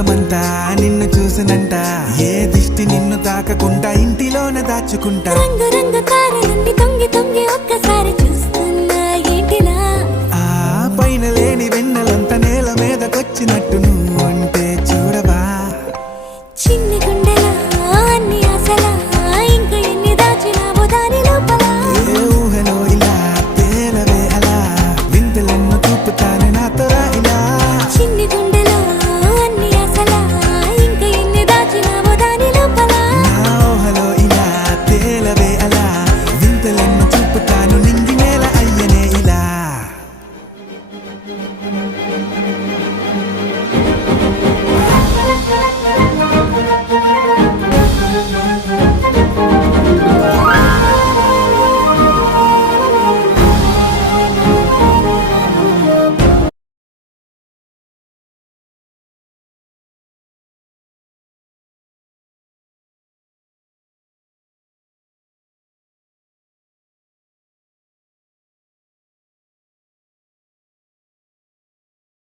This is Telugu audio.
లోకమంతా నిన్ను చూసినంట, ఏ దిష్టి నిన్ను తాకకుండా ఇంటిలోనే దాచుకుంటా. రంగు రంగు తారలన్నీ తొంగి తొంగి ఒక్కసారి చూస్తున్నా ఏంటిలా, ఆ పైన లేని వెన్నెలంతా నేల మీదకొచ్చినట్టు